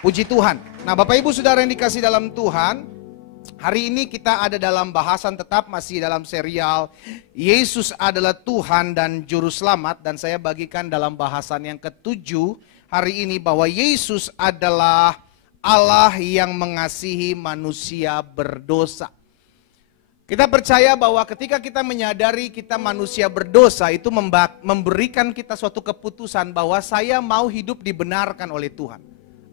Puji Tuhan. Nah, Bapak Ibu Saudara yang dikasih dalam Tuhan, hari ini kita ada dalam bahasan tetap masih dalam serial Yesus adalah Tuhan dan Juru Selamat. Dan saya bagikan dalam bahasan yang ketujuh hari ini bahwa Yesus adalah Allah yang mengasihi manusia berdosa. Kita percaya bahwa ketika kita menyadari kita manusia berdosa, itu memberikan kita suatu keputusan bahwa saya mau hidup dibenarkan oleh Tuhan.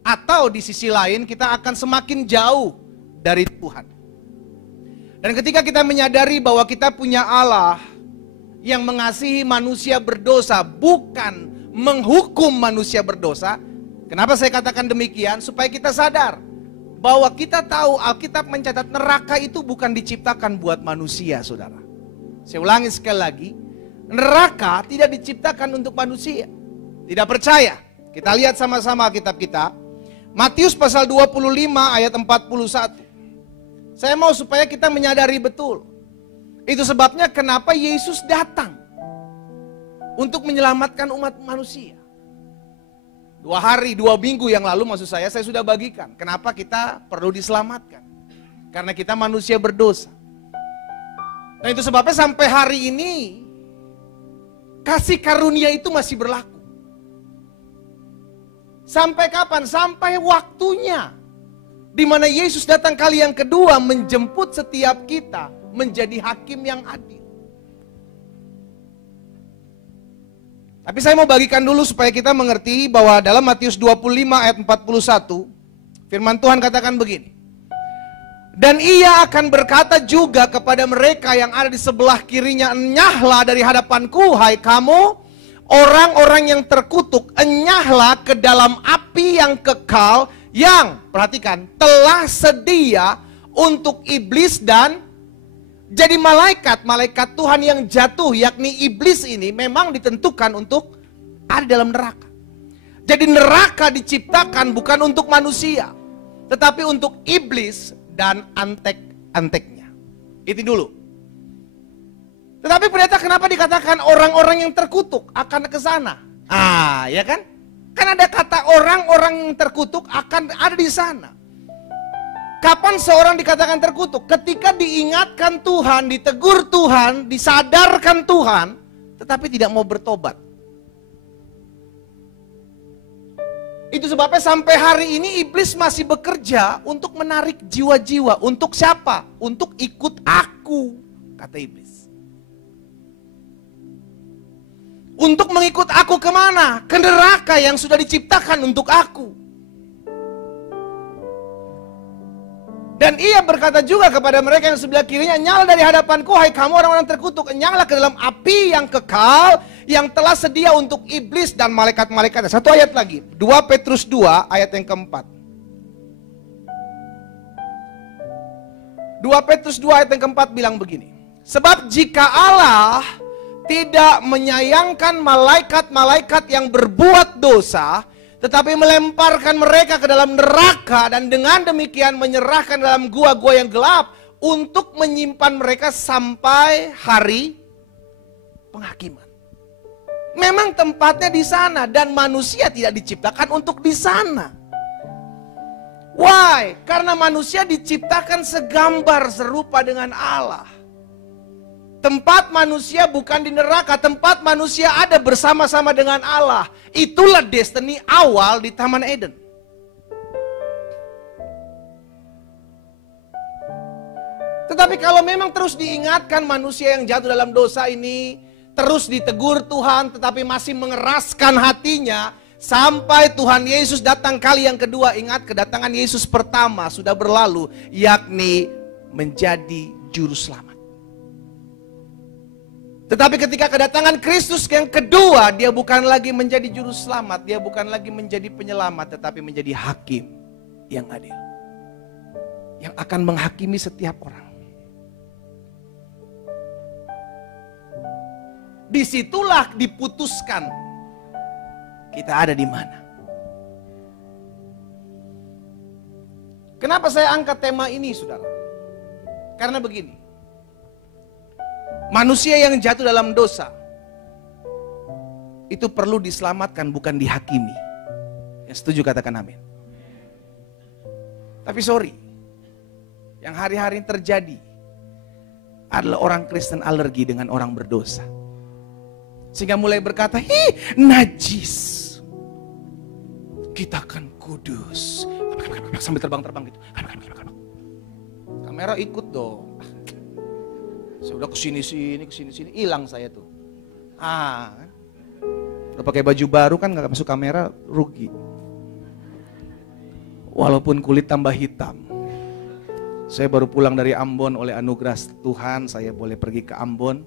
Atau di sisi lain kita akan semakin jauh dari Tuhan. Dan ketika kita menyadari bahwa kita punya Allah yang mengasihi manusia berdosa, bukan menghukum manusia berdosa. Kenapa saya katakan demikian? Supaya kita sadar bahwa kita tahu Alkitab mencatat neraka itu bukan diciptakan buat manusia, saudara. Saya ulangi sekali lagi, neraka tidak diciptakan untuk manusia. Tidak percaya? Kita lihat sama-sama Alkitab kita. Matius pasal 25 ayat 41. Saya mau supaya kita menyadari betul. Itu sebabnya kenapa Yesus datang untuk menyelamatkan umat manusia. 2 hari, 2 minggu yang lalu maksud saya sudah bagikan. Kenapa kita perlu diselamatkan? Karena kita manusia berdosa. Dan itu sebabnya sampai hari ini kasih karunia itu masih berlaku. Sampai kapan? Sampai waktunya di mana Yesus datang kali yang kedua menjemput setiap kita menjadi hakim yang adil. Tapi saya mau bagikan dulu supaya kita mengerti bahwa dalam Matius 25 ayat 41 firman Tuhan katakan begini. Dan ia akan berkata juga kepada mereka yang ada di sebelah kirinya, enyahlah dari hadapanku hai kamu orang-orang yang terkutuk, enyahlah ke dalam api yang kekal yang, perhatikan, telah sedia untuk iblis dan jadi malaikat Tuhan yang jatuh, yakni iblis ini memang ditentukan untuk ada dalam neraka. Jadi neraka diciptakan bukan untuk manusia, tetapi untuk iblis dan antek-anteknya. Itu dulu. Tetapi pendeta, kenapa dikatakan orang-orang yang terkutuk akan ke sana? Ya kan? Kan ada kata orang-orang yang terkutuk akan ada di sana. Kapan seorang dikatakan terkutuk? Ketika diingatkan Tuhan, ditegur Tuhan, disadarkan Tuhan, tetapi tidak mau bertobat. Itu sebabnya sampai hari ini iblis masih bekerja untuk menarik jiwa-jiwa. Untuk siapa? Untuk ikut aku, kata iblis. Untuk mengikut aku kemana? Ke neraka yang sudah diciptakan untuk aku. Dan ia berkata juga kepada mereka yang sebelah kirinya, nyala dari hadapanku hai kamu orang-orang terkutuk, nyala ke dalam api yang kekal yang telah sedia untuk iblis dan malaikat-malaikatnya. Satu ayat lagi, 2 Petrus 2 ayat yang keempat. 2 Petrus 2 ayat yang keempat bilang begini. Sebab jika Allah tidak menyayangkan malaikat-malaikat yang berbuat dosa, tetapi melemparkan mereka ke dalam neraka dan dengan demikian menyerahkan dalam gua-gua yang gelap untuk menyimpan mereka sampai hari penghakiman. Memang tempatnya di sana dan manusia tidak diciptakan untuk di sana. Why? Karena manusia diciptakan segambar serupa dengan Allah. Tempat manusia bukan di neraka, tempat manusia ada bersama-sama dengan Allah. Itulah destiny awal di Taman Eden. Tetapi kalau memang terus diingatkan manusia yang jatuh dalam dosa ini, terus ditegur Tuhan tetapi masih mengeraskan hatinya, sampai Tuhan Yesus datang kali yang kedua. Ingat, kedatangan Yesus pertama sudah berlalu, yakni menjadi juru selamat. Tetapi ketika kedatangan Kristus yang kedua, dia bukan lagi menjadi juru selamat, dia bukan lagi menjadi penyelamat, tetapi menjadi hakim yang adil, yang akan menghakimi setiap orang. Disitulah diputuskan kita ada di mana. Kenapa saya angkat tema ini, saudara? Karena begini. Manusia yang jatuh dalam dosa itu perlu diselamatkan, bukan dihakimi. Yang setuju katakan amin. Tapi sorry, yang hari-hari terjadi adalah orang Kristen alergi dengan orang berdosa. Sehingga mulai berkata, najis. Kita kan kudus. Sambil terbang-terbang gitu. Kamera ikut dong. Saya udah kesini-sini, hilang saya tuh. Udah pakai baju baru kan gak masuk kamera, rugi. Walaupun kulit tambah hitam. Saya baru pulang dari Ambon, oleh anugerah Tuhan saya boleh pergi ke Ambon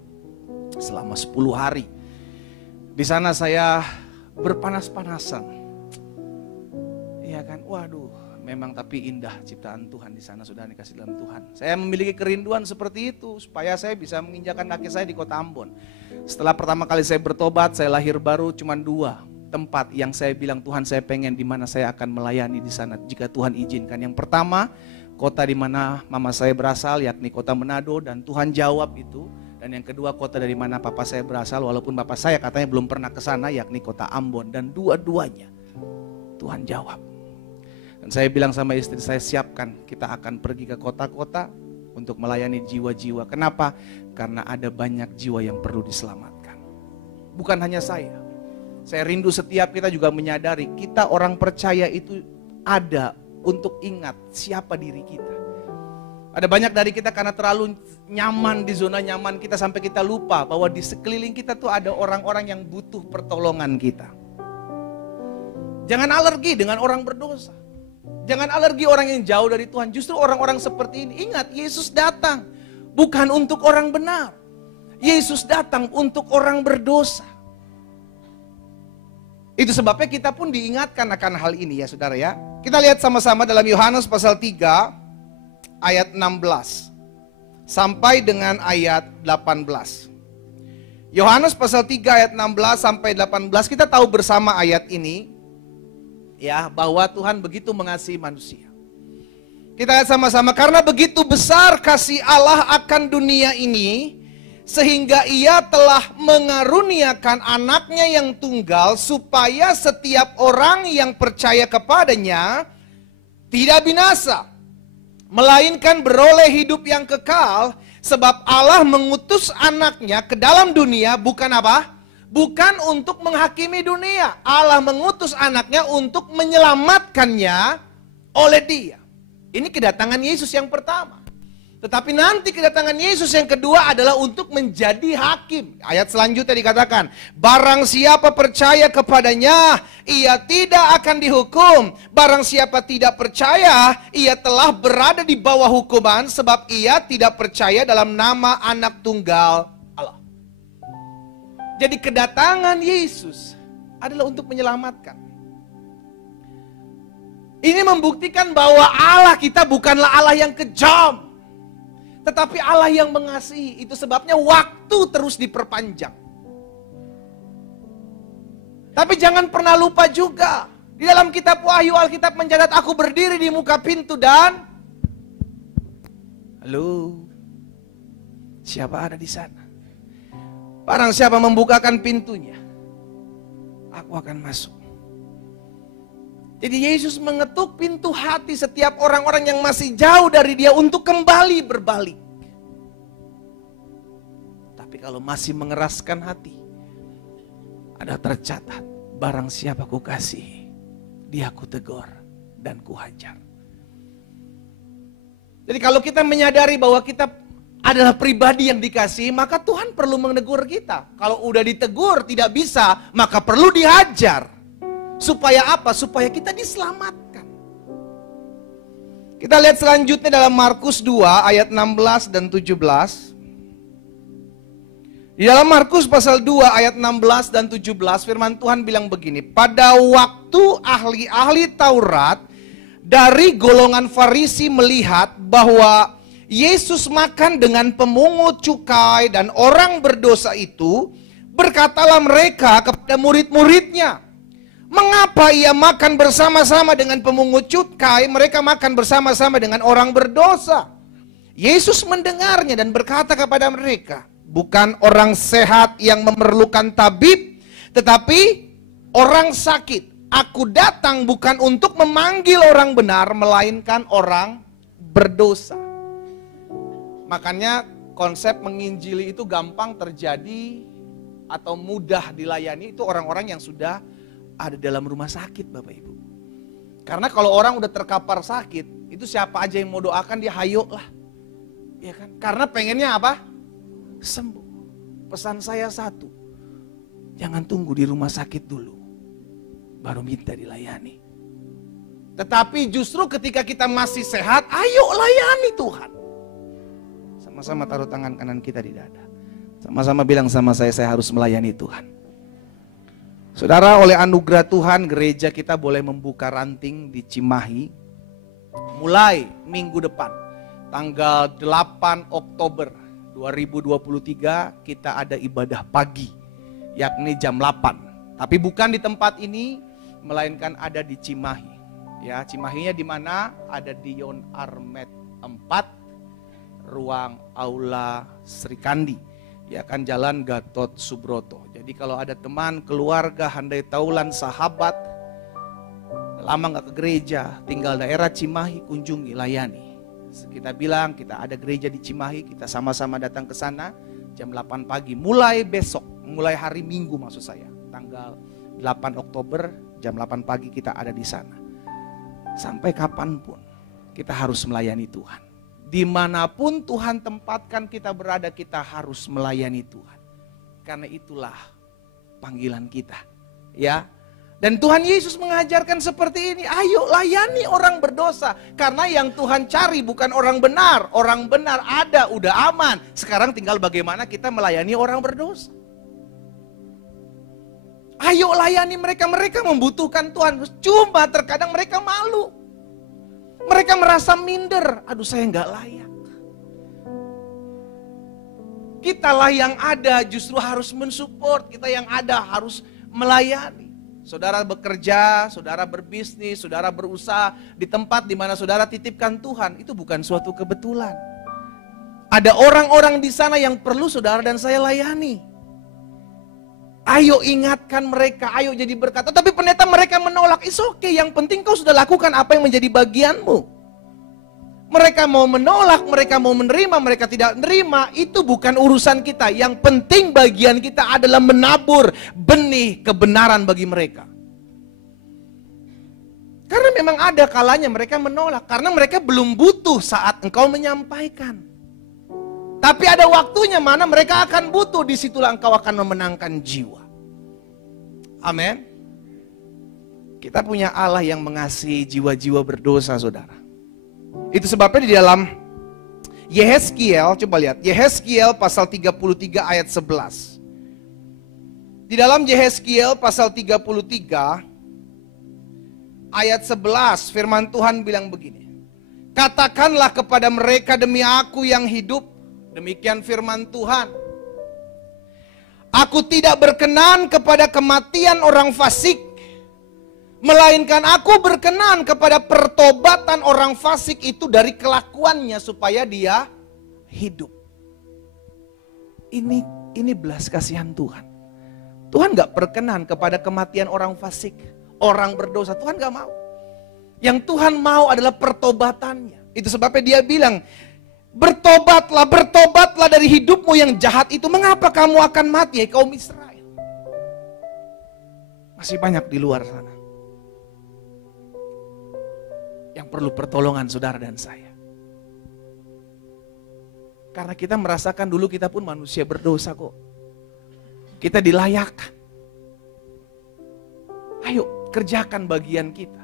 selama 10 hari. Di sana saya berpanas-panasan. Iya kan, waduh, memang tapi indah ciptaan Tuhan di sana, sudah dikasih dalam Tuhan. Saya memiliki kerinduan seperti itu supaya saya bisa menginjakan kaki saya di kota Ambon. Setelah pertama kali saya bertobat, saya lahir baru, cuma 2 tempat yang saya bilang Tuhan saya pengen di mana saya akan melayani di sana jika Tuhan izinkan. Yang pertama, kota di mana mama saya berasal, yakni kota Manado, dan Tuhan jawab itu. Dan yang kedua, kota dari mana papa saya berasal, walaupun papa saya katanya belum pernah ke sana, yakni kota Ambon. Dan dua-duanya Tuhan jawab. Dan saya bilang sama istri saya, siapkan, kita akan pergi ke kota-kota untuk melayani jiwa-jiwa. Kenapa? Karena ada banyak jiwa yang perlu diselamatkan. Bukan hanya saya rindu setiap kita juga menyadari, kita orang percaya itu ada untuk ingat siapa diri kita. Ada banyak dari kita karena terlalu nyaman di zona nyaman kita sampai kita lupa bahwa di sekeliling kita tuh ada orang-orang yang butuh pertolongan kita. Jangan alergi dengan orang berdosa. Jangan alergi orang yang jauh dari Tuhan. Justru orang-orang seperti ini, ingat, Yesus datang bukan untuk orang benar. Yesus datang untuk orang berdosa. Itu sebabnya kita pun diingatkan akan hal ini ya saudara ya. Kita lihat sama-sama dalam Yohanes pasal 3 ayat 16 sampai dengan ayat 18. Yohanes pasal 3 ayat 16 sampai 18, kita tahu bersama ayat ini ya, bahwa Tuhan begitu mengasihi manusia. Kita lihat sama-sama, karena begitu besar kasih Allah akan dunia ini, sehingga ia telah mengaruniakan anaknya yang tunggal, supaya setiap orang yang percaya kepadanya tidak binasa, melainkan beroleh hidup yang kekal. Sebab Allah mengutus anaknya ke dalam dunia bukan apa? Bukan untuk menghakimi dunia. Allah mengutus anaknya untuk menyelamatkannya oleh dia. Ini kedatangan Yesus yang pertama. Tetapi nanti kedatangan Yesus yang kedua adalah untuk menjadi hakim. Ayat selanjutnya dikatakan, barang siapa percaya kepadanya, ia tidak akan dihukum. Barang siapa tidak percaya, ia telah berada di bawah hukuman, sebab ia tidak percaya dalam nama anak tunggal Allah. Jadi kedatangan Yesus adalah untuk menyelamatkan. Ini membuktikan bahwa Allah kita bukanlah Allah yang kejam, tetapi Allah yang mengasihi. Itu sebabnya waktu terus diperpanjang. Tapi jangan pernah lupa juga, di dalam kitab Wahyu Alkitab mencatat, aku berdiri di muka pintu dan halo, siapa ada di sana? Barang siapa membukakan pintunya, aku akan masuk. Jadi Yesus mengetuk pintu hati setiap orang-orang yang masih jauh dari dia untuk kembali berbalik. Tapi kalau masih mengeraskan hati, ada tercatat, barang siapa ku kasih, dia ku tegur dan ku hajar. Jadi kalau kita menyadari bahwa kita adalah pribadi yang dikasihi, maka Tuhan perlu menegur kita. Kalau udah ditegur tidak bisa, maka perlu dihajar. Supaya apa? Supaya kita diselamatkan. Kita lihat selanjutnya dalam Markus 2 ayat 16 dan 17. Di dalam Markus pasal 2 ayat 16 dan 17 firman Tuhan bilang begini. Pada waktu ahli-ahli Taurat dari golongan Farisi melihat bahwa Yesus makan dengan pemungut cukai dan orang berdosa itu, berkatalah mereka kepada murid-muridnya, mengapa ia makan bersama-sama dengan pemungut cukai, mereka makan bersama-sama dengan orang berdosa? Yesus mendengarnya dan berkata kepada mereka, bukan orang sehat yang memerlukan tabib, tetapi orang sakit. Aku datang bukan untuk memanggil orang benar, melainkan orang berdosa. Makanya konsep menginjili itu gampang terjadi atau mudah dilayani itu orang-orang yang sudah ada dalam rumah sakit, Bapak Ibu. Karena kalau orang udah terkapar sakit, itu siapa aja yang mau doakan dia hayo lah. Ya kan? Karena pengennya apa? Sembuh. Pesan saya satu, jangan tunggu di rumah sakit dulu, baru minta dilayani. Tetapi justru ketika kita masih sehat, ayo layani Tuhan. Sama-sama taruh tangan kanan kita di dada. Sama-sama bilang sama saya harus melayani Tuhan. Saudara, oleh anugerah Tuhan, gereja kita boleh membuka ranting di Cimahi. Mulai minggu depan, tanggal 8 Oktober 2023, kita ada ibadah pagi, yakni jam 8. Tapi bukan di tempat ini, melainkan ada di Cimahi. Ya, Cimahinya di mana? Ada di Yon Armet 4, ruang Aula Sri Kandi. Ya kan, Jalan Gatot Subroto. Jadi kalau ada teman, keluarga, handai taulan, sahabat, lama gak ke gereja, tinggal daerah Cimahi, kunjungi, layani. Kita bilang kita ada gereja di Cimahi, kita sama-sama datang ke sana jam 8 pagi. Mulai besok, mulai hari Minggu maksud saya, tanggal 8 Oktober jam 8 pagi kita ada di sana. Sampai kapanpun kita harus melayani Tuhan. Dimanapun Tuhan tempatkan kita berada, kita harus melayani Tuhan. Karena itulah panggilan kita, ya. Dan Tuhan Yesus mengajarkan seperti ini, ayo layani orang berdosa. Karena yang Tuhan cari bukan orang benar. Orang benar ada, udah aman. Sekarang tinggal bagaimana kita melayani orang berdosa. Ayo layani mereka, mereka membutuhkan Tuhan. Cuma terkadang mereka malu. Mereka merasa minder, aduh saya nggak layak. Kitalah yang ada justru harus mensupport, kita yang ada harus melayani. Saudara bekerja, saudara berbisnis, saudara berusaha di tempat di mana saudara titipkan Tuhan, itu bukan suatu kebetulan. Ada orang-orang di sana yang perlu saudara dan saya layani. Ayo ingatkan mereka, ayo jadi berkat. Tapi pendeta mereka menolak, it's okay, yang penting kau sudah lakukan apa yang menjadi bagianmu. Mereka mau menolak, mereka mau menerima, mereka tidak menerima, itu bukan urusan kita. Yang penting bagian kita adalah menabur benih kebenaran bagi mereka. Karena memang ada kalanya mereka menolak, karena mereka belum butuh saat engkau menyampaikan. Tapi ada waktunya mana mereka akan butuh, disitulah engkau akan memenangkan jiwa. Amin. Kita punya Allah yang mengasihi jiwa-jiwa berdosa, saudara. Itu sebabnya di dalam Yehezkiel, coba lihat, Yehezkiel pasal 33 ayat 11. Di dalam Yehezkiel pasal 33 ayat 11, firman Tuhan bilang begini. Katakanlah kepada mereka, demi aku yang hidup, demikian firman Tuhan, aku tidak berkenan kepada kematian orang fasik, melainkan aku berkenan kepada pertobatan orang fasik itu dari kelakuannya supaya dia hidup. Ini belas kasihan Tuhan. Tuhan gak berkenan kepada kematian orang fasik, orang berdosa. Tuhan gak mau. Yang Tuhan mau adalah pertobatannya. Itu sebabnya dia bilang, bertobatlah, bertobatlah dari hidupmu yang jahat itu. Mengapa kamu akan mati, kaum Israel? Masih banyak di luar sana yang perlu pertolongan saudara dan saya. Karena kita merasakan dulu kita pun manusia berdosa kok. Kita dilayakkan. Ayo kerjakan bagian kita.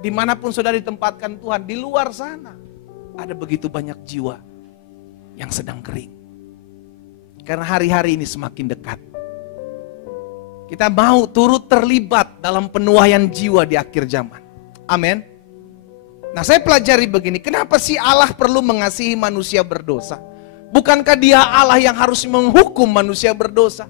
Dimanapun saudara ditempatkan Tuhan, di luar sana ada begitu banyak jiwa yang sedang kering. Karena hari-hari ini semakin dekat. Kita mau turut terlibat dalam penuaian jiwa di akhir zaman. Amin. Nah, saya pelajari begini, kenapa sih Allah perlu mengasihi manusia berdosa? Bukankah dia Allah yang harus menghukum manusia berdosa?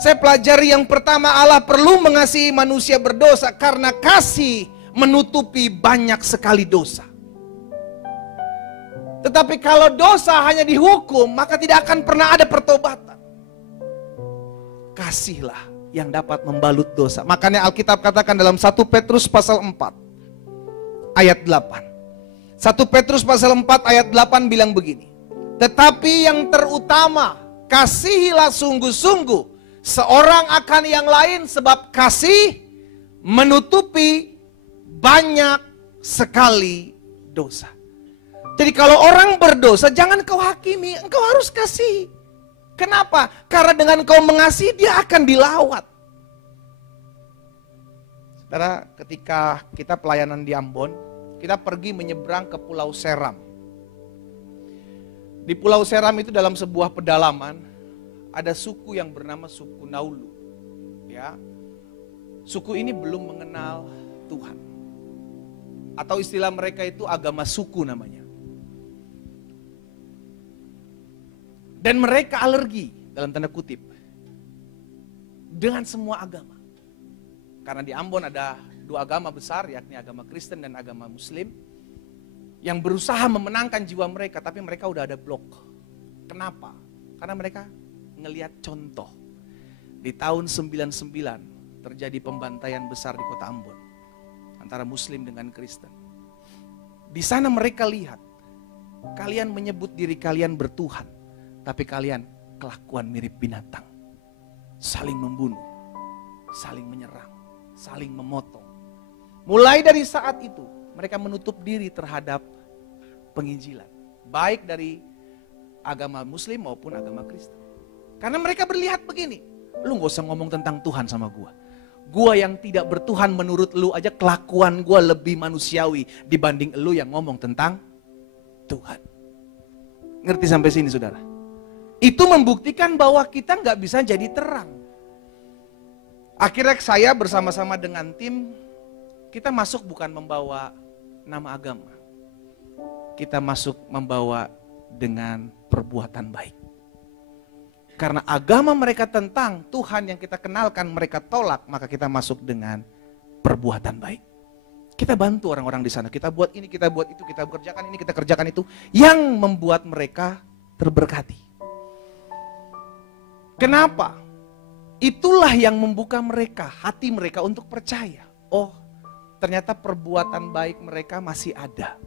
Saya pelajari yang pertama, Allah perlu mengasihi manusia berdosa karena kasih menutupi banyak sekali dosa. Tetapi kalau dosa hanya dihukum, maka tidak akan pernah ada pertobatan. Kasihlah yang dapat membalut dosa. Makanya Alkitab katakan dalam 1 Petrus pasal 4 ayat 8. 1 Petrus pasal 4 ayat 8 bilang begini. Tetapi yang terutama, kasihilah sungguh-sungguh seorang akan yang lain, sebab kasih menutupi banyak sekali dosa. Jadi kalau orang berdosa, jangan kau hakimi, engkau harus kasih. Kenapa? Karena dengan kau mengasihi, dia akan dilawat. Saudara, ketika kita pelayanan di Ambon, kita pergi menyeberang ke Pulau Seram. Di Pulau Seram itu dalam sebuah pedalaman, ada suku yang bernama suku Naulu. Ya, suku ini belum mengenal Tuhan. Atau istilah mereka itu agama suku namanya. Dan mereka alergi, dalam tanda kutip, dengan semua agama. Karena di Ambon ada dua agama besar, yakni agama Kristen dan agama Muslim, yang berusaha memenangkan jiwa mereka, tapi mereka udah ada blok. Kenapa? Karena mereka ngelihat contoh. Di tahun 99 terjadi pembantaian besar di kota Ambon, antara Muslim dengan Kristen. Di sana mereka lihat, kalian menyebut diri kalian bertuhan, tapi kalian kelakuan mirip binatang. Saling membunuh, saling menyerang, saling memotong. Mulai dari saat itu, mereka menutup diri terhadap penginjilan. Baik dari agama Muslim maupun agama Kristen. Karena mereka berlihat begini, lu gak usah ngomong tentang Tuhan sama gua. Gua yang tidak bertuhan menurut lu aja kelakuan gua lebih manusiawi dibanding lu yang ngomong tentang Tuhan. Ngerti sampai sini saudara? Itu membuktikan bahwa kita nggak bisa jadi terang. Akhirnya saya bersama-sama dengan tim, kita masuk bukan membawa nama agama. Kita masuk membawa dengan perbuatan baik. Karena agama mereka tentang Tuhan yang kita kenalkan mereka tolak, maka kita masuk dengan perbuatan baik. Kita bantu orang-orang di sana, kita buat ini, kita buat itu, kita kerjakan ini, kita kerjakan itu, yang membuat mereka terberkati. Kenapa? Itulah yang membuka mereka, hati mereka untuk percaya. Oh, ternyata perbuatan baik mereka masih ada.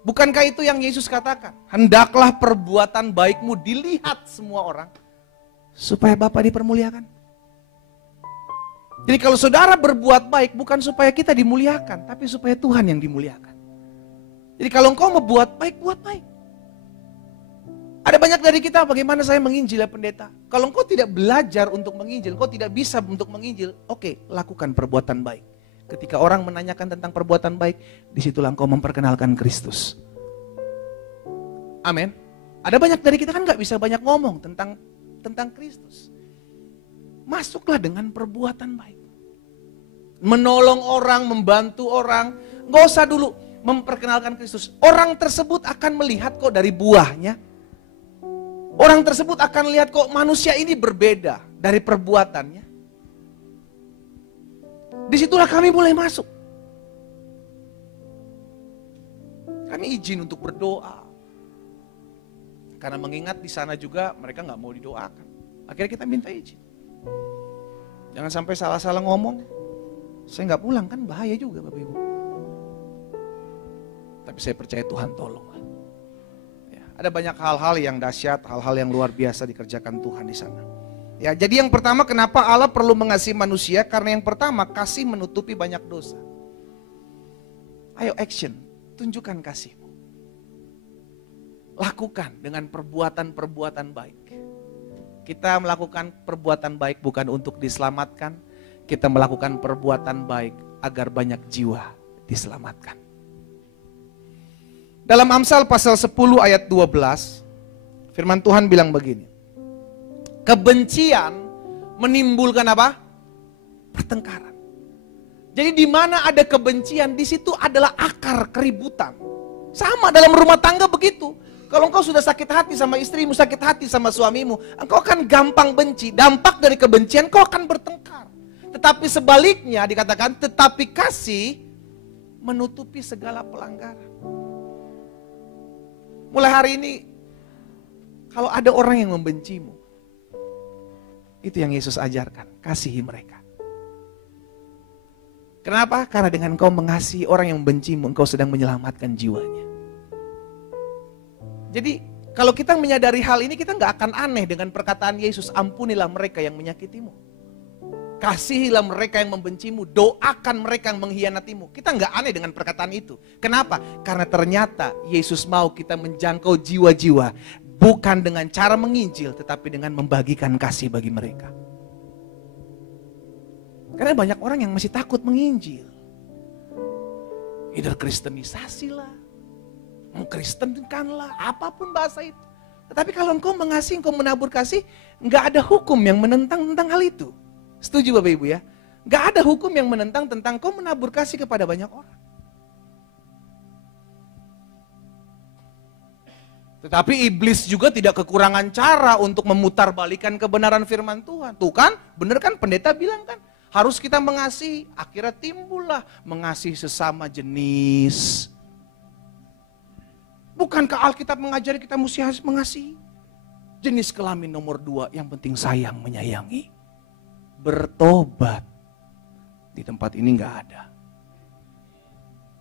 Bukankah itu yang Yesus katakan? Hendaklah perbuatan baikmu dilihat semua orang, supaya Bapa dipermuliakan. Jadi kalau saudara berbuat baik, bukan supaya kita dimuliakan, tapi supaya Tuhan yang dimuliakan. Jadi kalau engkau mau buat baik, buat baik. Ada banyak dari kita, bagaimana saya menginjil ya pendeta? Kalau engkau tidak belajar untuk menginjil, engkau tidak bisa untuk menginjil, oke, lakukan perbuatan baik. Ketika orang menanyakan tentang perbuatan baik, disitulah engkau memperkenalkan Kristus. Amin. Ada banyak dari kita kan gak bisa banyak ngomong tentang Kristus. Masuklah dengan perbuatan baik. Menolong orang, membantu orang, gak usah dulu memperkenalkan Kristus. Orang tersebut akan melihat kok dari buahnya. Orang tersebut akan lihat kok manusia ini berbeda dari perbuatannya. Disitulah kami mulai masuk. Kami izin untuk berdoa. Karena mengingat di sana juga mereka nggak mau didoakan. Akhirnya kita minta izin. Jangan sampai salah-salah ngomong. Saya nggak pulang kan bahaya juga Bapak Ibu. Tapi saya percaya Tuhan tolong. Ada banyak hal-hal yang dahsyat, hal-hal yang luar biasa dikerjakan Tuhan di sana. Ya, jadi yang pertama kenapa Allah perlu mengasihi manusia? Karena yang pertama kasih menutupi banyak dosa. Ayo action, tunjukkan kasihmu. Lakukan dengan perbuatan-perbuatan baik. Kita melakukan perbuatan baik bukan untuk diselamatkan, kita melakukan perbuatan baik agar banyak jiwa diselamatkan. Dalam Amsal pasal 10 ayat 12, firman Tuhan bilang begini. Kebencian menimbulkan apa? Pertengkaran. Jadi di mana ada kebencian, di situ adalah akar keributan. Sama dalam rumah tangga begitu. Kalau engkau sudah sakit hati sama istrimu, sakit hati sama suamimu, engkau akan gampang benci. Dampak dari kebencian engkau akan bertengkar. Tetapi sebaliknya dikatakan, tetapi kasih menutupi segala pelanggaran. Mulai hari ini, kalau ada orang yang membencimu, Itu yang Yesus ajarkan, kasihi mereka. Kenapa? Karena dengan engkau mengasihi orang yang membencimu, engkau sedang menyelamatkan jiwanya. Jadi kalau kita menyadari hal ini, kita nggak akan aneh dengan perkataan Yesus, ampunilah mereka yang menyakitimu. Kasihilah mereka yang membencimu, doakan mereka yang mengkhianatimu. Kita nggak aneh dengan perkataan itu. Kenapa? Karena ternyata Yesus mau kita menjangkau jiwa-jiwa, bukan dengan cara menginjil, tetapi dengan membagikan kasih bagi mereka. Karena banyak orang yang masih takut menginjil. Either kristenisasi lah, mengkristenkanlah, apapun bahasa itu. Tetapi kalau engkau mengasihi, engkau menabur kasih, nggak ada hukum yang menentang tentang hal itu. Setuju Bapak Ibu ya? Nggak ada hukum yang menentang tentang engkau menabur kasih kepada banyak orang. Tetapi iblis juga tidak kekurangan cara untuk memutarbalikan kebenaran firman Tuhan. Tuh kan, bener kan pendeta bilang kan, harus kita mengasihi. Akhirnya timbullah mengasihi sesama jenis. Bukankah Alkitab mengajari kita mesti mengasihi? Jenis kelamin nomor 2, yang penting sayang, menyayangi. Bertobat. Di tempat ini nggak ada.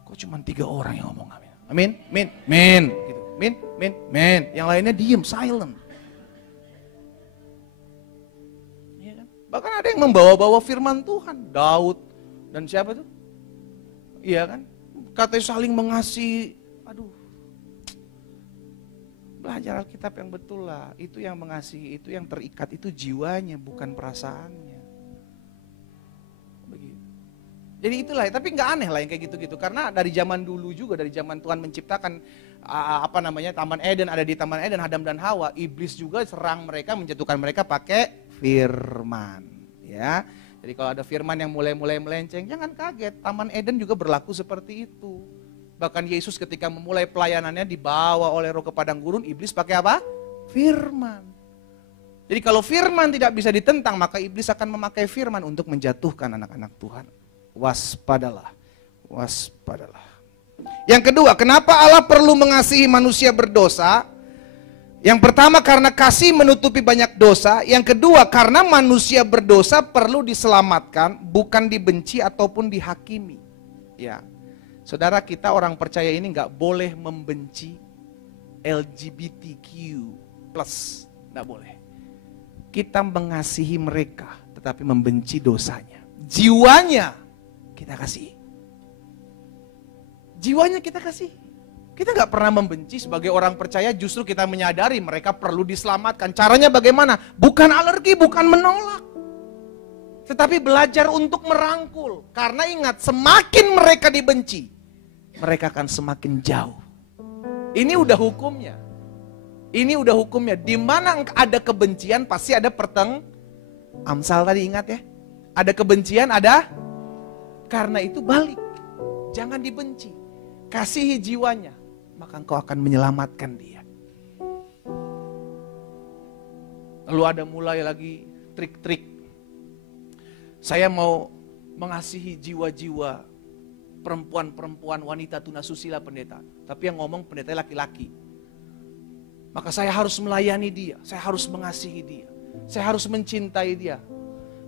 Kok cuma 3 orang yang ngomong amin? Amin, amin, amin. Gitu. Amin, amin, amin. Yang lainnya diem, silent. Ya kan? Bahkan ada yang membawa-bawa firman Tuhan. Daud dan siapa tuh? Iya kan? Katanya saling mengasihi. Aduh. Belajar Alkitab yang betul lah. Itu yang mengasihi, itu yang terikat, itu jiwanya, bukan perasaannya. Begitu. Jadi itulah, tapi nggak aneh lah yang kayak gitu-gitu. Karena dari zaman dulu juga, dari zaman Tuhan menciptakan Taman Eden, ada di Taman Eden Adam dan Hawa, iblis juga serang mereka, menjatuhkan mereka pakai firman. Ya, jadi kalau ada firman yang mulai melenceng, jangan kaget. Taman Eden juga berlaku seperti itu. Bahkan Yesus ketika memulai pelayanannya dibawa oleh roh ke padang gurun, iblis pakai apa? Firman. Jadi kalau firman tidak bisa ditentang, maka iblis akan memakai firman untuk menjatuhkan anak-anak Tuhan. Waspadalah, waspadalah. Yang kedua, kenapa Allah perlu mengasihi manusia berdosa? Yang pertama karena kasih menutupi banyak dosa. Yang kedua karena manusia berdosa perlu diselamatkan, bukan dibenci ataupun dihakimi. Ya, saudara, kita orang percaya ini nggak boleh membenci LGBTQ+, nggak boleh. Kita mengasihi mereka, tetapi membenci dosanya. Jiwanya kita kasih. Jiwanya kita kasih. Kita nggak pernah membenci sebagai orang percaya, justru kita menyadari mereka perlu diselamatkan. Caranya bagaimana? Bukan alergi, bukan menolak. Tetapi belajar untuk merangkul. Karena ingat, semakin mereka dibenci, mereka akan semakin jauh. Ini udah hukumnya. Ini udah hukumnya. Di mana ada kebencian pasti ada Amsal tadi ingat ya. Ada kebencian, ada. Karena itu balik. Jangan dibenci. Kasihi jiwanya. Maka engkau akan menyelamatkan dia. Lalu ada mulai lagi trik-trik. Saya mau mengasihi jiwa-jiwa perempuan-perempuan, wanita tunasusila pendeta. Tapi yang ngomong pendeta laki-laki. Maka saya harus melayani dia, saya harus mengasihi dia, saya harus mencintai dia.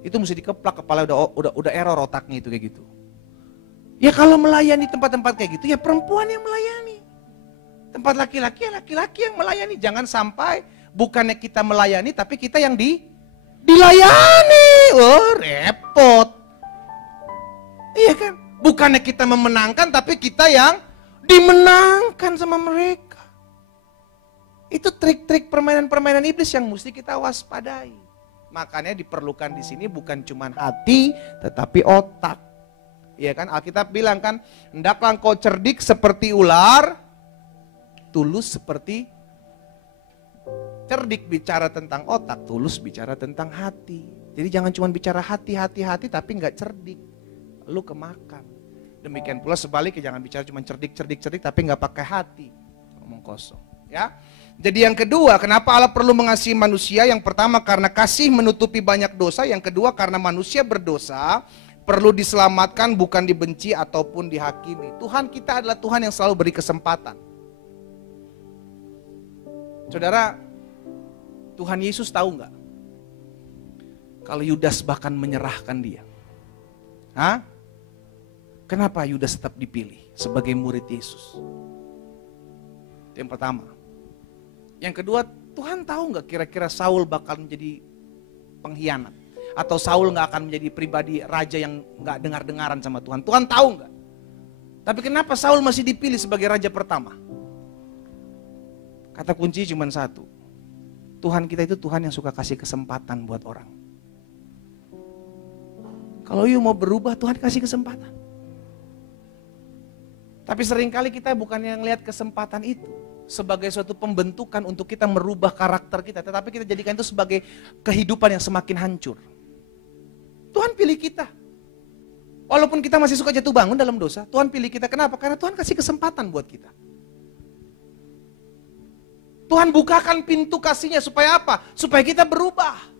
Itu mesti dikeplak, kepala udah error otaknya itu kayak gitu. Ya kalau melayani tempat-tempat kayak gitu, ya perempuan yang melayani. Tempat laki-laki, ya laki-laki yang melayani. Jangan sampai bukannya kita melayani, tapi kita yang dilayani. Oh, repot. Iya kan? Bukannya kita memenangkan, tapi kita yang dimenangkan sama mereka. Itu trik-trik permainan-permainan iblis yang mesti kita waspadai. Makanya diperlukan di sini bukan cuma hati, tetapi otak. Iya kan? Alkitab bilang kan, hendaklah engkau cerdik seperti ular, tulus seperti cerdik bicara tentang otak, tulus bicara tentang hati. Jadi jangan cuma bicara hati, tapi nggak cerdik, lu kemakan. Demikian pula sebaliknya, jangan bicara cuma cerdik, tapi nggak pakai hati, ngomong kosong. Ya. Jadi yang kedua, kenapa Allah perlu mengasihi manusia? Yang pertama karena kasih menutupi banyak dosa. Yang kedua karena manusia berdosa perlu diselamatkan, bukan dibenci ataupun dihakimi. Tuhan kita adalah Tuhan yang selalu beri kesempatan. Saudara, Tuhan Yesus tahu nggak? Kalau Yudas bahkan menyerahkan dia. Hah? Kenapa Yudas tetap dipilih sebagai murid Yesus? Itu yang pertama. Yang kedua, Tuhan tahu nggak kira-kira Saul bakal menjadi pengkhianat? Atau Saul nggak akan menjadi pribadi raja yang nggak dengar-dengaran sama Tuhan? Tuhan tahu nggak? Tapi kenapa Saul masih dipilih sebagai raja pertama? Kata kunci cuma satu. Tuhan kita itu Tuhan yang suka kasih kesempatan buat orang. Kalau you mau berubah, Tuhan kasih kesempatan. Tapi seringkali kita bukan yang lihat kesempatan itu sebagai suatu pembentukan untuk kita merubah karakter kita. Tetapi kita jadikan itu sebagai kehidupan yang semakin hancur. Tuhan pilih kita. Walaupun kita masih suka jatuh bangun dalam dosa, Tuhan pilih kita. Kenapa? Karena Tuhan kasih kesempatan buat kita. Tuhan bukakan pintu kasihnya supaya apa? Supaya kita berubah.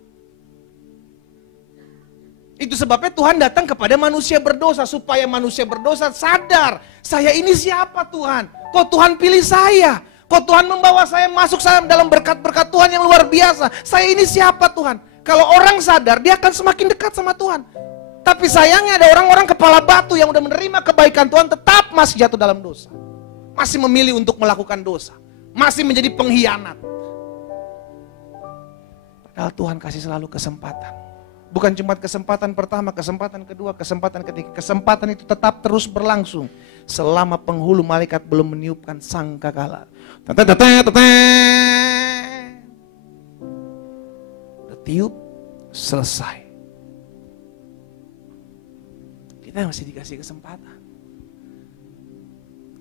Itu sebabnya Tuhan datang kepada manusia berdosa, supaya manusia berdosa sadar, saya ini siapa Tuhan? Kok Tuhan pilih saya? Kok Tuhan membawa saya masuk dalam berkat-berkat Tuhan yang luar biasa? Saya ini siapa Tuhan? Kalau orang sadar, dia akan semakin dekat sama Tuhan. Tapi sayangnya ada orang-orang kepala batu yang udah menerima kebaikan Tuhan, tetap masih jatuh dalam dosa. Masih memilih untuk melakukan dosa. Masih menjadi pengkhianat. Padahal Tuhan kasih selalu kesempatan. Bukan cuma kesempatan pertama, kesempatan kedua, kesempatan ketiga. Kesempatan itu tetap terus berlangsung selama penghulu malaikat belum meniupkan sangkakala. Tiup, selesai. Kita masih dikasih kesempatan.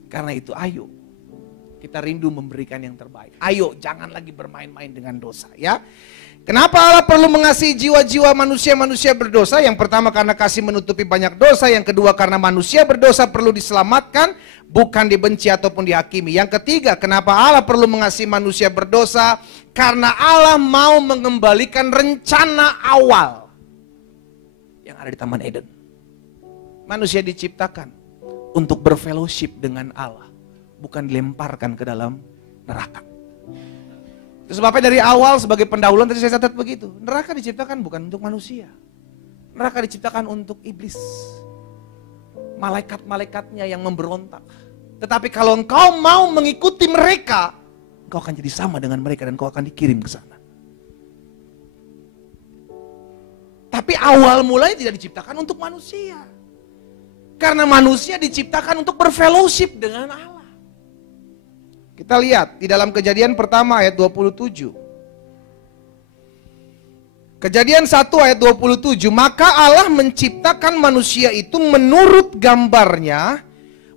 Karena itu ayo, kita rindu memberikan yang terbaik. Ayo, jangan lagi bermain-main dengan dosa ya. Kenapa Allah perlu mengasihi jiwa-jiwa manusia-manusia berdosa? Yang pertama karena kasih menutupi banyak dosa. Yang kedua karena manusia berdosa perlu diselamatkan, bukan dibenci ataupun dihakimi. Yang ketiga, kenapa Allah perlu mengasihi manusia berdosa? Karena Allah mau mengembalikan rencana awal yang ada di Taman Eden. Manusia diciptakan untuk berfellowship dengan Allah, bukan dilemparkan ke dalam neraka. Itu sebabnya dari awal sebagai pendahuluan tadi saya catat begitu. Neraka diciptakan bukan untuk manusia. Neraka diciptakan untuk iblis. Malaikat-malaikatnya yang memberontak. Tetapi kalau engkau mau mengikuti mereka, engkau akan jadi sama dengan mereka dan engkau akan dikirim ke sana. Tapi awal mulanya tidak diciptakan untuk manusia. Karena manusia diciptakan untuk berfellowship dengan Allah. Kita lihat di dalam Kejadian pertama ayat 27. Kejadian 1 ayat 27. Maka Allah menciptakan manusia itu menurut gambarnya.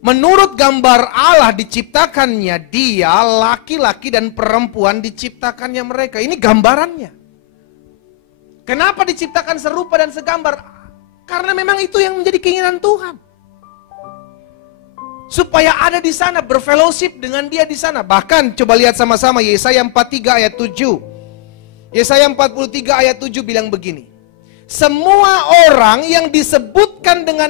Menurut gambar Allah diciptakannya dia, laki-laki dan perempuan diciptakannya mereka. Ini gambarannya. Kenapa diciptakan serupa dan segambar? Karena memang itu yang menjadi keinginan Tuhan. Supaya ada di sana, berfellowship dengan dia di sana. Bahkan coba lihat sama-sama Yesaya 43 ayat 7. Yesaya 43 ayat 7 bilang begini. Semua orang yang disebutkan dengan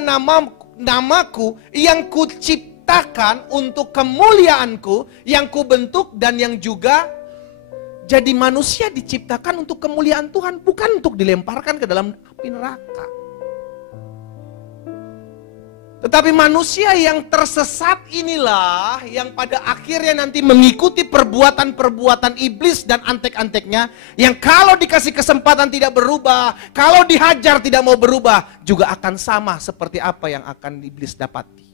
namaku yang kuciptakan untuk kemuliaanku, yang kubentuk dan yang juga jadi manusia diciptakan untuk kemuliaan Tuhan, bukan untuk dilemparkan ke dalam api neraka. Tetapi manusia yang tersesat inilah yang pada akhirnya nanti mengikuti perbuatan-perbuatan iblis dan antek-anteknya, yang kalau dikasih kesempatan tidak berubah, kalau dihajar tidak mau berubah, juga akan sama seperti apa yang akan iblis dapati.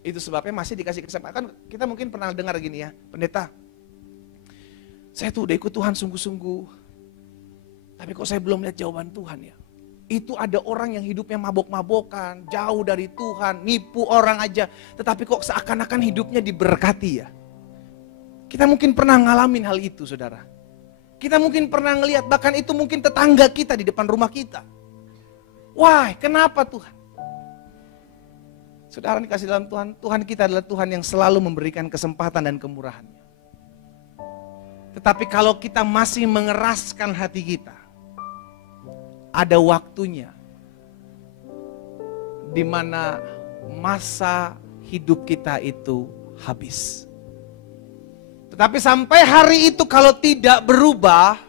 Itu sebabnya masih dikasih kesempatan. Kan kita mungkin pernah dengar gini ya, pendeta, saya tuh udah ikut Tuhan sungguh-sungguh, tapi kok saya belum lihat jawaban Tuhan ya. Itu ada orang yang hidupnya mabok-mabokan, jauh dari Tuhan, nipu orang aja. Tetapi kok seakan-akan hidupnya diberkati ya. Kita mungkin pernah ngalamin hal itu saudara. Kita mungkin pernah ngelihat, bahkan itu mungkin tetangga kita di depan rumah kita. Wah, kenapa Tuhan? Saudara dikasih dalam Tuhan, Tuhan kita adalah Tuhan yang selalu memberikan kesempatan dan kemurahannya. Tetapi kalau kita masih mengeraskan hati kita, ada waktunya di mana masa hidup kita itu habis. Tetapi sampai hari itu kalau tidak berubah,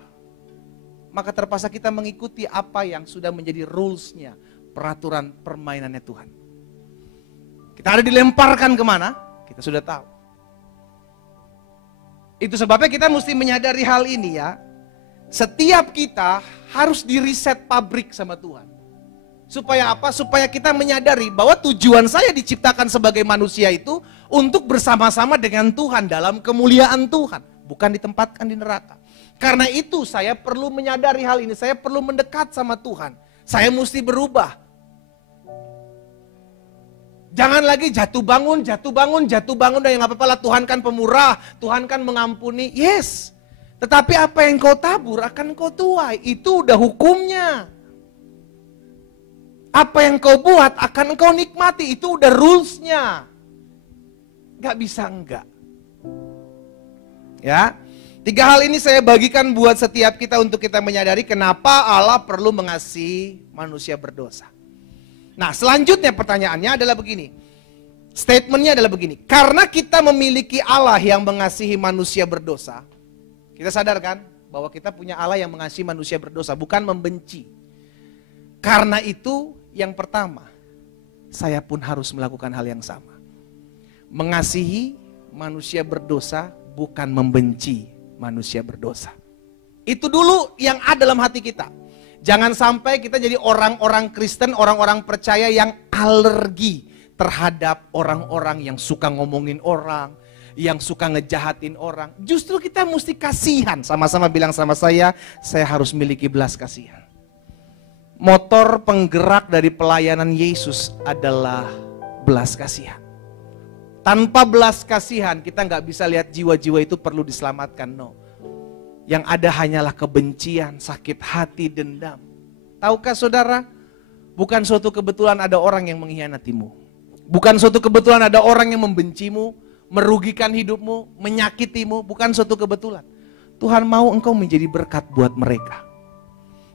maka terpaksa kita mengikuti apa yang sudah menjadi rules-nya, peraturan permainannya Tuhan. Kita ada dilemparkan kemana? Kita sudah tahu. Itu sebabnya kita mesti menyadari hal ini ya. Setiap kita harus di-reset pabrik sama Tuhan. Supaya apa? Supaya kita menyadari bahwa tujuan saya diciptakan sebagai manusia itu untuk bersama-sama dengan Tuhan dalam kemuliaan Tuhan. Bukan ditempatkan di neraka. Karena itu saya perlu menyadari hal ini. Saya perlu mendekat sama Tuhan. Saya mesti berubah. Jangan lagi jatuh bangun. Dan yang apa-apa lah, Tuhan kan pemurah. Tuhan kan mengampuni. Yes. Tetapi apa yang kau tabur akan kau tuai. Itu udah hukumnya. Apa yang kau buat akan kau nikmati. Itu udah rules-nya. Gak bisa enggak. Ya, 3 hal ini saya bagikan buat setiap kita untuk kita menyadari kenapa Allah perlu mengasihi manusia berdosa. Nah, selanjutnya pertanyaannya adalah begini. Statementnya adalah begini. Karena kita memiliki Allah yang mengasihi manusia berdosa, kita sadarkan bahwa kita punya Allah yang mengasihi manusia berdosa, bukan membenci. Karena itu, yang pertama, saya pun harus melakukan hal yang sama. Mengasihi manusia berdosa, bukan membenci manusia berdosa. Itu dulu yang ada dalam hati kita. Jangan sampai kita jadi orang-orang Kristen, orang-orang percaya yang alergi terhadap orang-orang yang suka ngomongin orang, yang suka ngejahatin orang. Justru kita mesti kasihan. Sama-sama bilang sama saya harus miliki belas kasihan. Motor penggerak dari pelayanan Yesus adalah belas kasihan. Tanpa belas kasihan kita nggak bisa lihat jiwa-jiwa itu perlu diselamatkan. No. Yang ada hanyalah kebencian, sakit hati, dendam. Tahukah saudara? Bukan suatu kebetulan ada orang yang mengkhianatimu. Bukan suatu kebetulan ada orang yang membencimu, merugikan hidupmu, menyakitimu. Bukan suatu kebetulan. Tuhan mau engkau menjadi berkat buat mereka.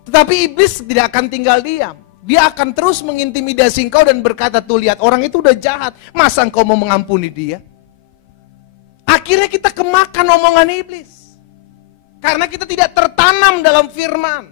Tetapi iblis tidak akan tinggal diam. Dia akan terus mengintimidasi engkau dan berkata, tuh lihat orang itu udah jahat. Masa engkau mau mengampuni dia? Akhirnya kita kemakan omongan iblis. Karena kita tidak tertanam dalam firman.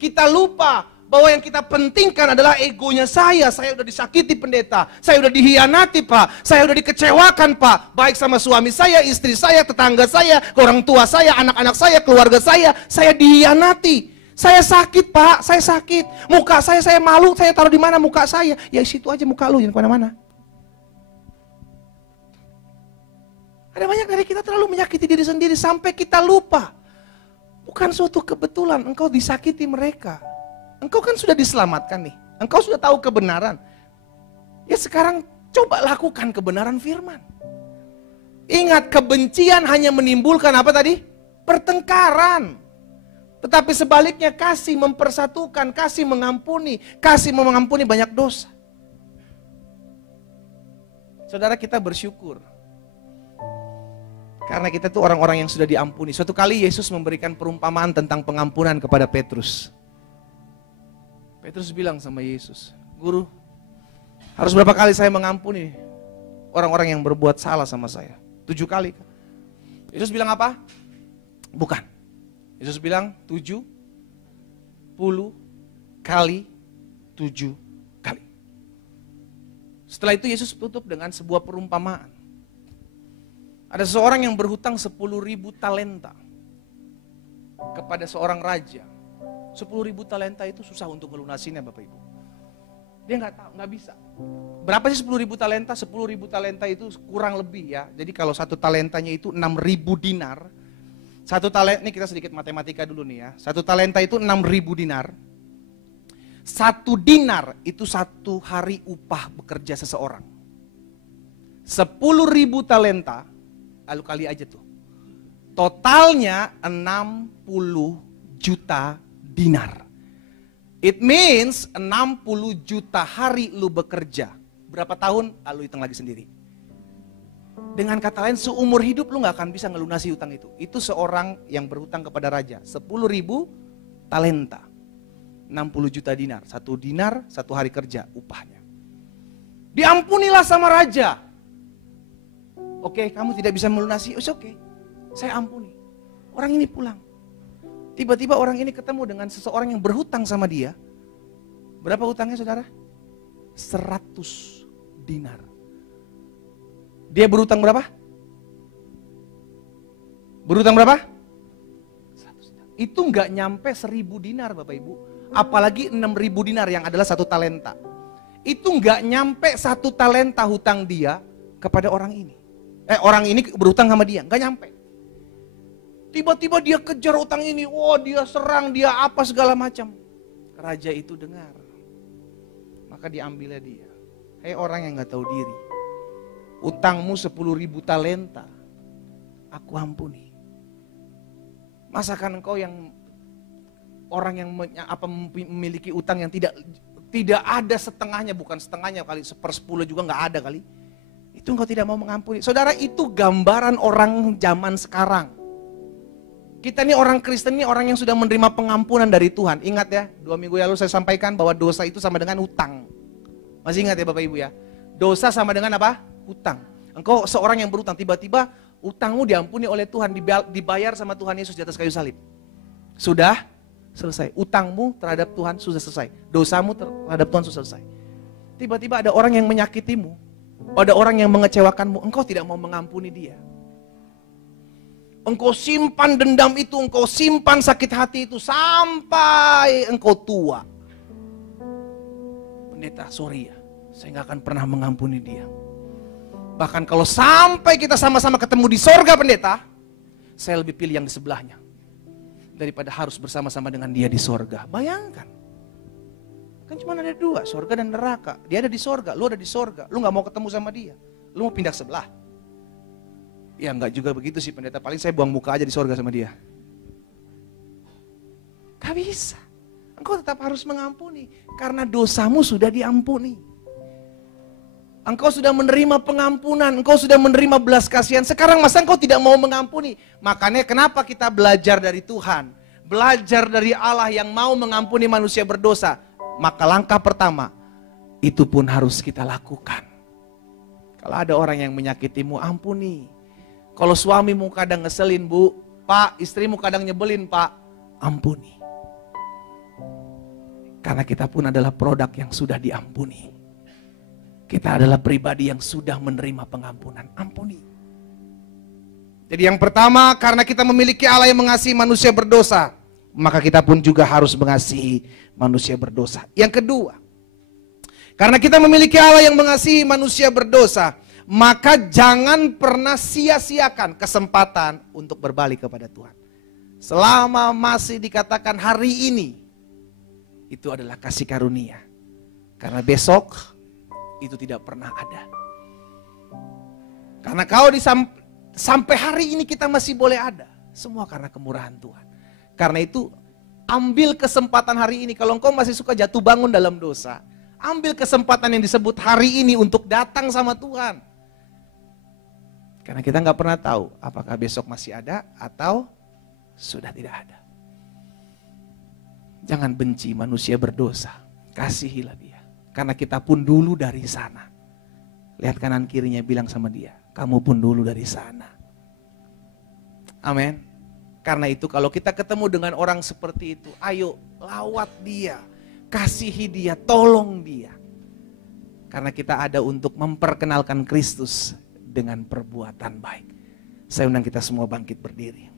Kita lupa bahwa yang kita pentingkan adalah egonya saya. Saya udah disakiti pendeta. Saya udah dihianati Pak. Saya udah dikecewakan Pak. Baik sama suami saya, istri saya, tetangga saya, orang tua saya, anak-anak saya, keluarga saya. Saya dihianati. Saya sakit Pak, saya sakit. Muka saya malu, saya taruh di mana muka saya? Ya situ aja muka lu, jangan kemana-mana. Ada banyak dari kita terlalu menyakiti diri sendiri sampai kita lupa. Bukan suatu kebetulan engkau disakiti mereka. Engkau kan sudah diselamatkan nih. Engkau sudah tahu kebenaran. Ya sekarang coba lakukan kebenaran firman. Ingat, kebencian hanya menimbulkan apa tadi? Pertengkaran. Tetapi sebaliknya kasih mempersatukan, kasih mengampuni banyak dosa. Saudara, kita bersyukur. Karena kita tuh orang-orang yang sudah diampuni. Suatu kali Yesus memberikan perumpamaan tentang pengampunan kepada Petrus. Petrus bilang sama Yesus, Guru, harus berapa kali saya mengampuni orang-orang yang berbuat salah sama saya? 7 kali. Yesus bilang apa? Bukan. Yesus bilang 70 kali 7 kali. Setelah itu Yesus tutup dengan sebuah perumpamaan. Ada seorang yang berhutang 10.000 talenta kepada seorang raja. 10.000 talenta itu susah untuk melunasinya Bapak Ibu. Dia nggak tahu, nggak bisa. Berapa sih 10.000 talenta? 10.000 talenta itu kurang lebih ya. Jadi kalau satu talentanya itu 6.000 dinar. Satu talenta, ini kita sedikit matematika dulu nih ya. Satu talenta itu 6.000 dinar. 1 dinar itu 1 hari upah bekerja seseorang. 10.000 talenta, lalu kali aja tuh. Totalnya 60 juta dinar. It means 60 juta hari lu bekerja. Berapa tahun? Lalu hitung lagi sendiri. Dengan kata lain, seumur hidup lu gak akan bisa ngelunasi hutang itu. Itu seorang yang berhutang kepada raja. 10.000 talenta. 60 juta dinar. 1 dinar, 1 hari kerja upahnya. Diampunilah sama raja. Oke, kamu tidak bisa melunasi, oke. Saya ampuni. Orang ini pulang. Tiba-tiba orang ini ketemu dengan seseorang yang berhutang sama dia. Berapa hutangnya saudara? 100 dinar. Dia berhutang berapa? Berhutang berapa? 100 dinar. Itu nggak nyampe 1000 dinar Bapak Ibu. Apalagi 6000 dinar yang adalah 1 talenta. Itu nggak nyampe 1 talenta hutang dia kepada orang ini. Orang ini berhutang sama dia, nggak nyampe. Tiba-tiba dia kejar utang ini, dia serang, dia apa segala macam. Raja itu dengar, maka diambilnya dia. Hei orang yang nggak tahu diri, utangmu 10.000 talenta, aku ampuni. Masakan engkau yang orang yang memiliki utang yang tidak ada setengahnya, bukan setengahnya kali, 1/10 juga nggak ada kali. Itu engkau tidak mau mengampuni. Saudara, itu gambaran orang zaman sekarang. Kita ini orang Kristen ini orang yang sudah menerima pengampunan dari Tuhan. Ingat ya, 2 minggu lalu saya sampaikan bahwa dosa itu sama dengan hutang. Masih ingat ya Bapak Ibu ya? Dosa sama dengan apa? Hutang. Engkau seorang yang berhutang, tiba-tiba hutangmu diampuni oleh Tuhan, dibayar sama Tuhan Yesus di atas kayu salib. Sudah selesai. Hutangmu terhadap Tuhan sudah selesai. Dosamu terhadap Tuhan sudah selesai. Tiba-tiba ada orang yang menyakitimu, ada orang yang mengecewakanmu, engkau tidak mau mengampuni dia. Engkau simpan dendam itu, engkau simpan sakit hati itu sampai engkau tua. Pendeta, sorry ya, saya gak akan pernah mengampuni dia. Bahkan kalau sampai kita sama-sama ketemu di sorga pendeta, saya lebih pilih yang di sebelahnya daripada harus bersama-sama dengan dia di sorga. Bayangkan, kan cuma ada 2, sorga dan neraka. Dia ada di sorga, lu ada di sorga. Lu gak mau ketemu sama dia, lu mau pindah ke sebelah. Ya enggak juga begitu sih pendeta, paling saya buang muka aja di sorga sama dia. Gak bisa. Engkau tetap harus mengampuni, karena dosamu sudah diampuni. Engkau sudah menerima pengampunan, engkau sudah menerima belas kasihan. Sekarang masa engkau tidak mau mengampuni? Makanya kenapa kita belajar dari Tuhan, belajar dari Allah yang mau mengampuni manusia berdosa. Maka langkah pertama, itu pun harus kita lakukan. Kalau ada orang yang menyakitimu, ampuni. Kalau suamimu kadang ngeselin bu, pak, istrimu kadang nyebelin pak, ampuni. Karena kita pun adalah produk yang sudah diampuni. Kita adalah pribadi yang sudah menerima pengampunan, ampuni. Jadi yang pertama, karena kita memiliki Allah yang mengasihi manusia berdosa, maka kita pun juga harus mengasihi manusia berdosa. Yang kedua, karena kita memiliki Allah yang mengasihi manusia berdosa, maka jangan pernah sia-siakan kesempatan untuk berbalik kepada Tuhan. Selama masih dikatakan hari ini, itu adalah kasih karunia. Karena besok, itu tidak pernah ada. Karena sampai hari ini kita masih boleh ada. Semua karena kemurahan Tuhan. Karena itu, ambil kesempatan hari ini. Kalau engkau masih suka jatuh bangun dalam dosa, ambil kesempatan yang disebut hari ini untuk datang sama Tuhan. Karena kita nggak pernah tahu apakah besok masih ada atau sudah tidak ada. Jangan benci manusia berdosa, kasihilah dia. Karena kita pun dulu dari sana. Lihat kanan kirinya, bilang sama dia, kamu pun dulu dari sana. Amin. Karena itu kalau kita ketemu dengan orang seperti itu, ayo lawat dia, kasihi dia, tolong dia. Karena kita ada untuk memperkenalkan Kristus dengan perbuatan baik. Saya undang kita semua bangkit berdiri.